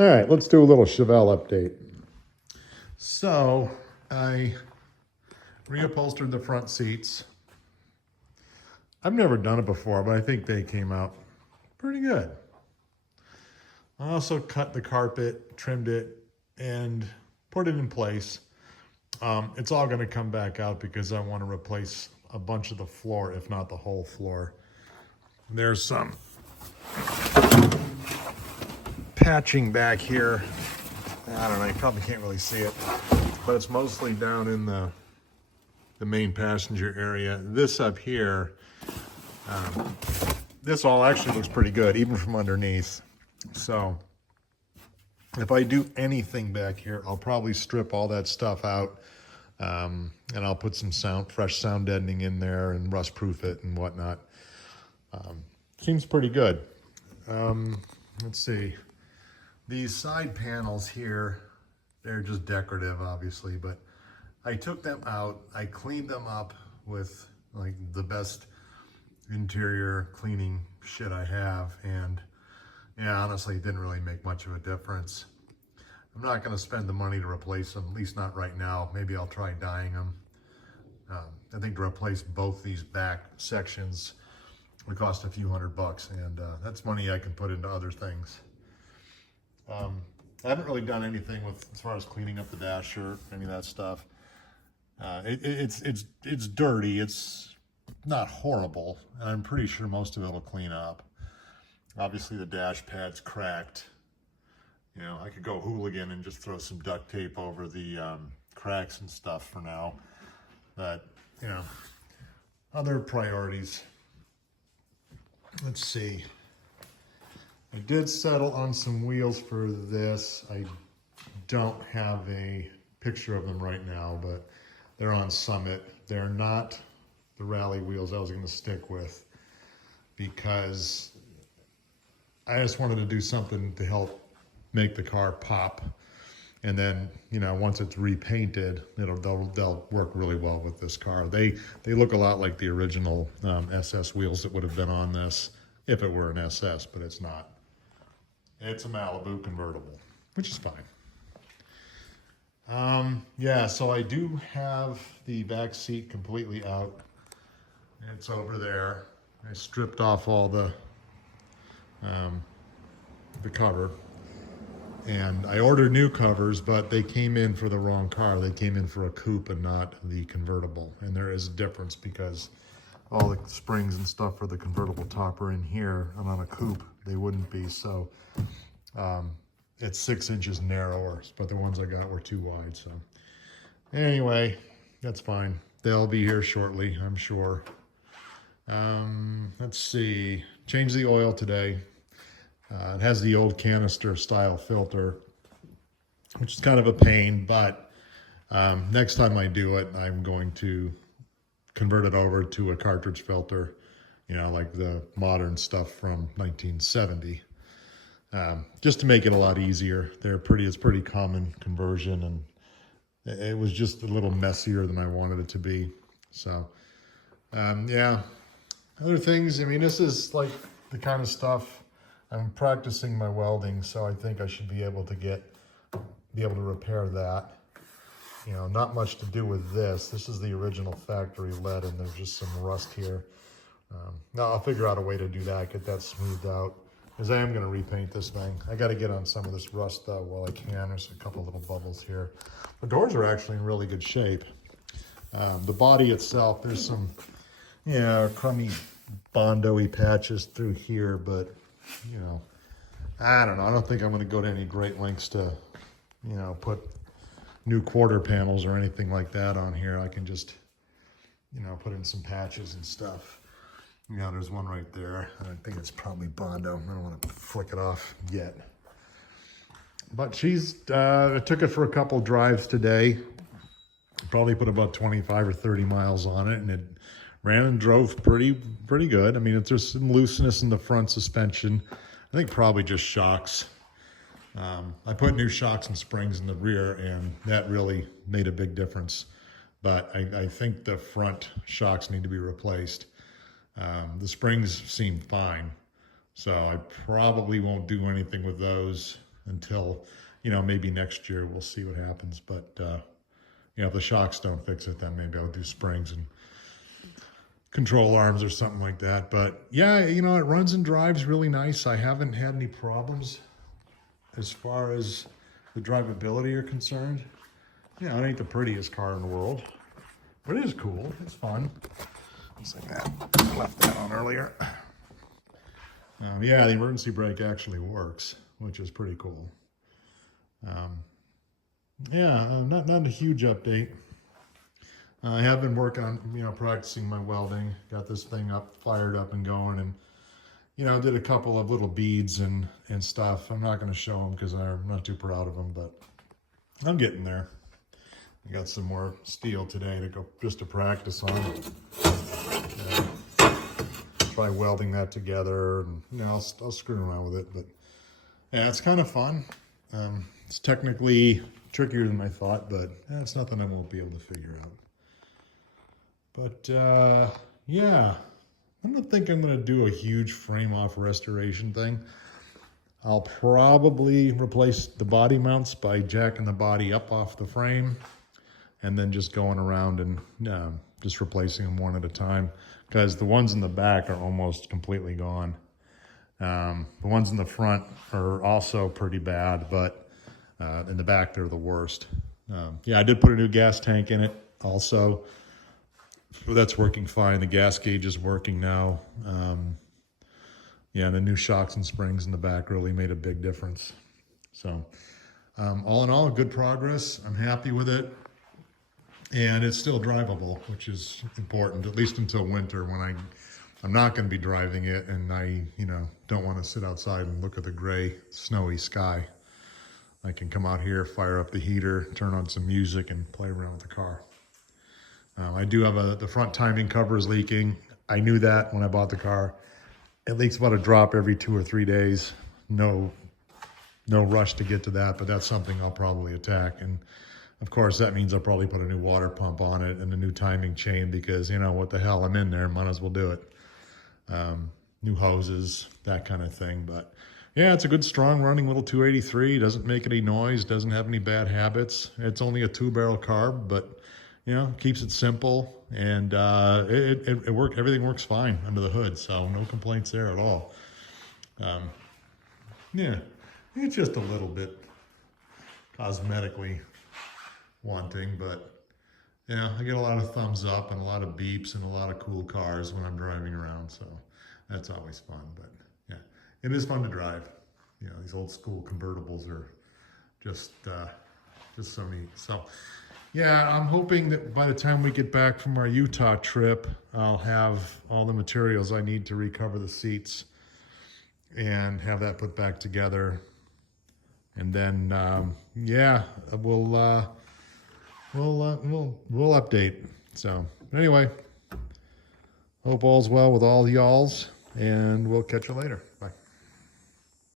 All right, let's do a little Chevelle update. So I reupholstered the front seats. I've never done it before, but I think they came out pretty good. I also cut the carpet, trimmed it, and put it in place. It's all going to come back out because I want to replace a bunch of the floor, if not the whole floor. There's some patching back here. I don't know, you probably can't really see it, but it's mostly down in the main passenger area. This up here, this all actually looks pretty good, even from underneath. So if I do anything back here, I'll probably strip all that stuff out, and I'll put some fresh sound deadening in there and rust proof it and whatnot. Seems pretty good. Let's see. These side panels here, they're just decorative, obviously, but I took them out. I cleaned them up with like the best interior cleaning shit I have, and yeah, honestly, it didn't really make much of a difference. I'm not going to spend the money to replace them, at least not right now. Maybe I'll try dyeing them. I think to replace both these back sections would cost a few $100, and that's money I can put into other things. I haven't really done anything with as far as cleaning up the dash or any of that stuff. It's dirty. It's not horrible, and I'm pretty sure most of it will clean up. Obviously, the dash pad's cracked. You know, I could go hooligan and just throw some duct tape over the cracks and stuff for now. But, you know, other priorities. Let's see. I did settle on some wheels for this. I don't have a picture of them right now, but they're on Summit. They're not the rally wheels I was going to stick with because I just wanted to do something to help make the car pop. And then, you know, once it's repainted, they'll work really well with this car. They look a lot like the original SS wheels that would have been on this if it were an SS, but it's not. It's a Malibu convertible, which is fine. Yeah, so I do have the back seat completely out. It's over there. I stripped off all the cover. And I ordered new covers, but they came in for the wrong car. They came in for a coupe and not the convertible. And there is a difference because all the springs and stuff for the convertible top are in here, and on a coupe, they wouldn't be. So it's 6 inches narrower, but the ones I got were too wide. So anyway, that's fine. They'll be here shortly, I'm sure. Let's see, changed the oil today. It has the old canister style filter, which is kind of a pain, but next time I do it, I'm going to convert it over to a cartridge filter, you know, like the modern stuff from 1970, just to make it a lot easier. It's pretty common conversion, and it was just a little messier than I wanted it to be. So, yeah, other things, I mean, this is like the kind of stuff I'm practicing my welding, so I think I should be able to repair that. You know, not much to do with this. This is the original factory lead, and there's just some rust here. Now I'll figure out a way to do that, get that smoothed out, because I am going to repaint this thing. I got to get on some of this rust while I can. There's a couple little bubbles here. The doors are actually in really good shape. The body itself, there's some, crummy Bondo-y patches through here, but you know, I don't know. I don't think I'm going to go to any great lengths to, you know, put new quarter panels or anything like that on here. I can just, you know, put in some patches and stuff. You know, there's one right there. I think it's probably Bondo. I don't want to flick it off yet. But I took it for a couple drives today. Probably put about 25 or 30 miles on it, and it ran and drove pretty good. I mean, there's some looseness in the front suspension. I think probably just shocks. I put new shocks and springs in the rear, and that really made a big difference. But I think the front shocks need to be replaced. The springs seem fine, so I probably won't do anything with those until, you know, maybe next year. We'll see what happens. But, you know, if the shocks don't fix it, then maybe I'll do springs and control arms or something like that. But yeah, you know, it runs and drives really nice. I haven't had any problems as far as the drivability are concerned. Yeah, it ain't the prettiest car in the world, but it is cool. It's fun. Just like that. I left that on earlier. Yeah, the emergency brake actually works, which is pretty cool. Yeah, not a huge update. I have been working on, you know, practicing my welding. Got this thing up, fired up and going, and, you know, did a couple of little beads and stuff. I'm not going to show them because I'm not too proud of them, but I'm getting there. I got some more steel today to go just to practice on. Try welding that together, and you know, I'll screw around with it. But yeah, it's kind of fun. It's technically trickier than I thought, but it's nothing I won't be able to figure out. But yeah, I don't think I'm going to do a huge frame off restoration thing. I'll probably replace the body mounts by jacking the body up off the frame and then just going around and just replacing them one at a time, because the ones in the back are almost completely gone. The ones in the front are also pretty bad, but in the back they're the worst. Yeah, I did put a new gas tank in it also. So that's working fine. The gas gauge is working now. Yeah, the new shocks and springs in the back really made a big difference. So all in all, good progress. I'm happy with it. And it's still drivable, which is important, at least until winter, when I'm not going to be driving it, and I, you know, don't want to sit outside and look at the gray, snowy sky. I can come out here, fire up the heater, turn on some music, and play around with the car. I do have the front timing cover is leaking. I knew that when I bought the car. It leaks about a drop every 2 or 3 days. No rush to get to that, but that's something I'll probably attack. And of course, that means I'll probably put a new water pump on it and a new timing chain, because, you know, what the hell, I'm in there, might as well do it. New hoses, that kind of thing. But yeah, it's a good, strong running little 283. Doesn't make any noise, doesn't have any bad habits. It's only a 2-barrel carb, but, you know, keeps it simple. And it worked. Everything works fine under the hood, so no complaints there at all. Yeah, it's just a little bit cosmetically wanting, but yeah, I get a lot of thumbs up and a lot of beeps and a lot of cool cars when I'm driving around, so that's always fun. But yeah, it is fun to drive. You know, these old school convertibles are just so neat. So yeah, I'm hoping that by the time we get back from our Utah trip, I'll have all the materials I need to recover the seats and have that put back together. And then yeah, we'll update. So anyway, hope all's well with all y'alls, and we'll catch you later. Bye.